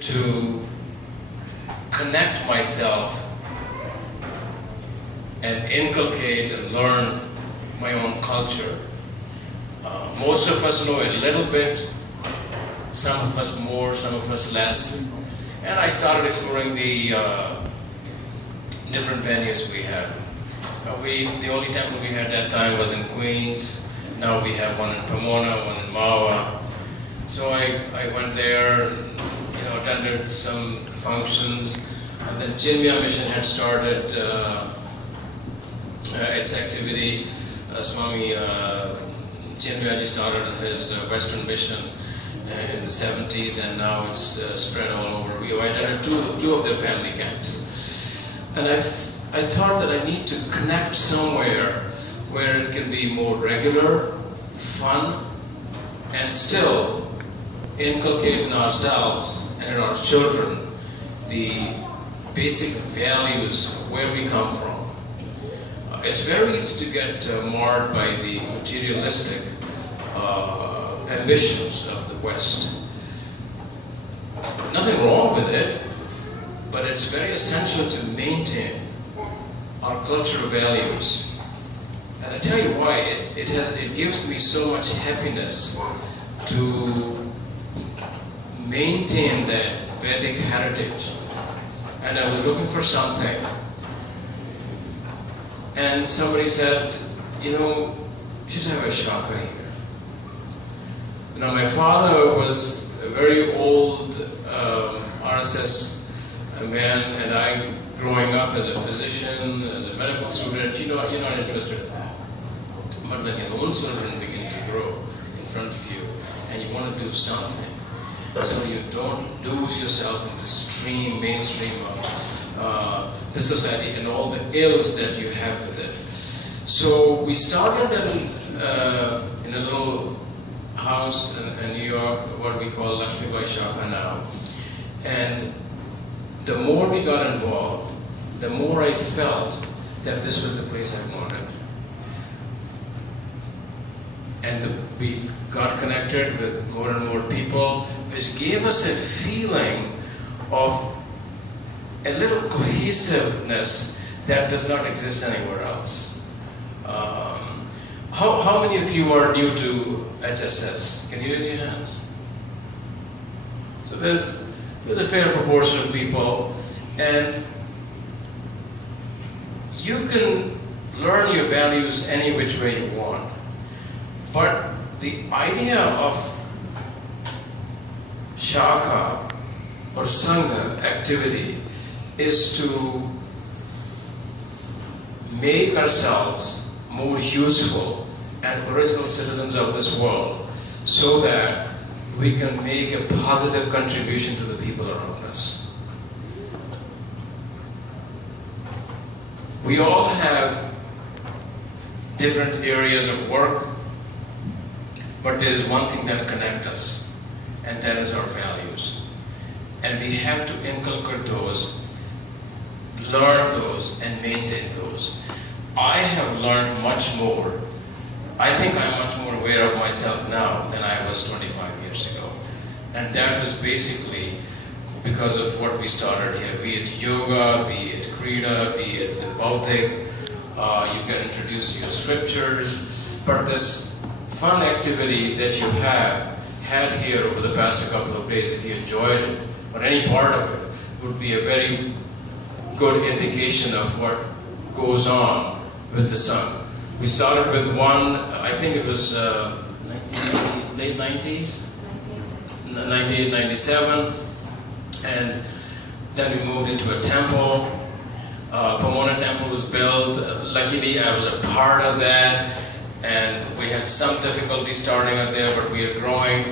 to connect myself and inculcate and learn my own culture. Most of us know a little bit, some of us more, some of us less. And I started exploring the different venues we had. The only temple we had that time was in Queens. Now we have one in Pomona, one in Mawa. So I went there, attended some functions. And then Chinmaya Mission had started its activity. Swami Chinmayaji started his Western mission in the 70s, and now it's spread all over. We attended two of their family camps. And I thought that I need to connect somewhere where it can be more regular, fun, and still inculcate in ourselves and in our children the basic values of where we come from. It's very easy to get marred by the materialistic ambitions of the West. Nothing wrong with it, but it's very essential to maintain our cultural values. And I tell you why, it gives me so much happiness to maintain that Vedic heritage. And I was looking for something, and somebody said, you should have a shaka here. My father was a very old RSS man, and I, growing up as a physician, as a medical student, you're not interested in that. But when your own children begin to grow in front of you, and you want to do something, so you don't lose yourself in the mainstream of the society and all the ills that you have with it. So we started in a little house in New York, what we call Lakshmi Bai Shaka now. And the more we got involved, the more I felt that this was the place I wanted. And we got connected with more and more people, which gave us a feeling of a little cohesiveness that does not exist anywhere else. How many of you are new to HSS? Can you raise your hands? So there's a fair proportion of people, and you can learn your values any which way you want. But the idea of Shaka or Sangha activity is to make ourselves more useful and original citizens of this world so that we can make a positive contribution to the people around us. We all have different areas of work, but there is one thing that connects us, and that is our values. And we have to inculcate those, learn those, and maintain those. I have learned much more. I think I'm much more aware of myself now than I was 25 years ago. And that was basically because of what we started here, be it yoga, be it Krida, be it the Bautic. You get introduced to your scriptures. But this fun activity that you have had here over the past couple of days, if you enjoyed it, or any part of it, would be a very good indication of what goes on with the Sangha. We started with one, I think it was late 90s, 98, 97, and then we moved into a temple. Pomona temple was built. Luckily, I was a part of that, and we had some difficulty starting out there, but we are growing.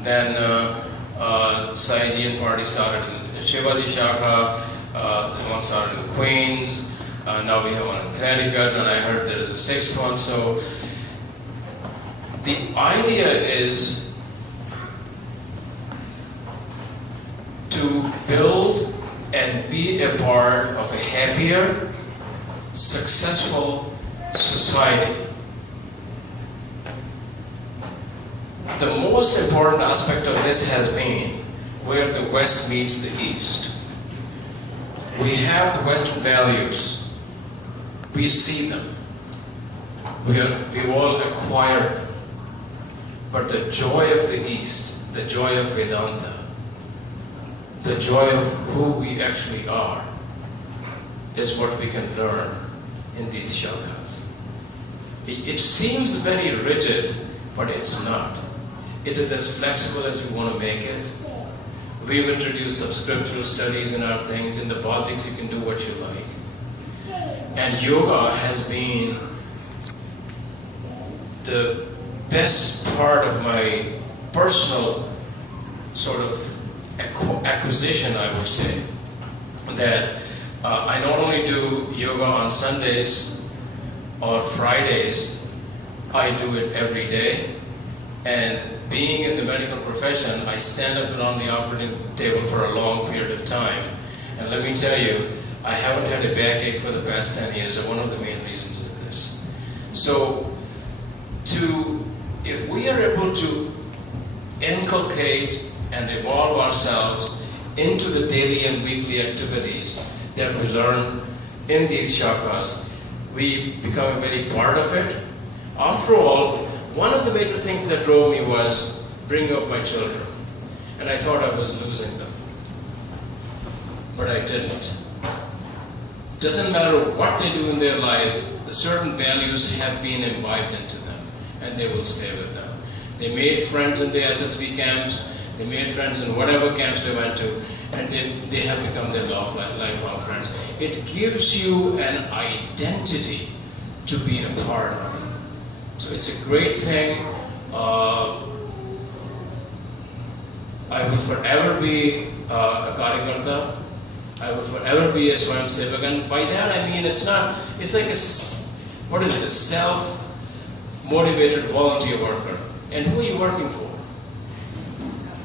Then Saiji and party started in Shivaji Shaka, the one started in Queens. Now we have one in Connecticut, and I heard there is a sixth one. So the idea is to build and be a part of a happier, successful society. The most important aspect of this has been where the West meets the East. We have the Western values. We see them. We've all acquired them. But the joy of the East, the joy of Vedanta, the joy of who we actually are, is what we can learn in these shakas. It seems very rigid, but it's not. It is as flexible as you want to make it. We've introduced some scriptural studies in our things. In the Bhaudiks, you can do what you like. And yoga has been the best part of my personal sort of acquisition, I would say. That I not only do yoga on Sundays or Fridays, I do it every day. And being in the medical profession, I stand up around the operating table for a long period of time. And let me tell you, I haven't had a backache for the past 10 years, and one of the main reasons is this. So, if we are able to inculcate and evolve ourselves into the daily and weekly activities that we learn in these shakas, we become a very part of it. After all, one of the major things that drove me was bringing up my children. And I thought I was losing them. But I didn't. Doesn't matter what they do in their lives, certain values have been imbibed into them, and they will stay with them. They made friends in the SSV camps, they made friends in whatever camps they went to, and they have become their lifelong friends. It gives you an identity to be a part of. So it's a great thing. I will forever be a Karyakarta. I will forever be a Swayam Sevak. And by that I mean it's like a self-motivated volunteer worker. And who are you working for?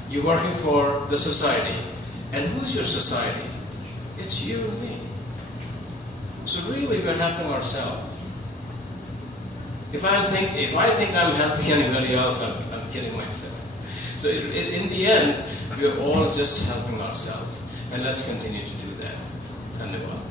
You're working for the society. And who's your society? It's you and me. So really we're helping ourselves. If I think I'm helping anybody else, I'm kidding myself. So in the end, we're all just helping ourselves. And let's continue to do that. Dhanyavad.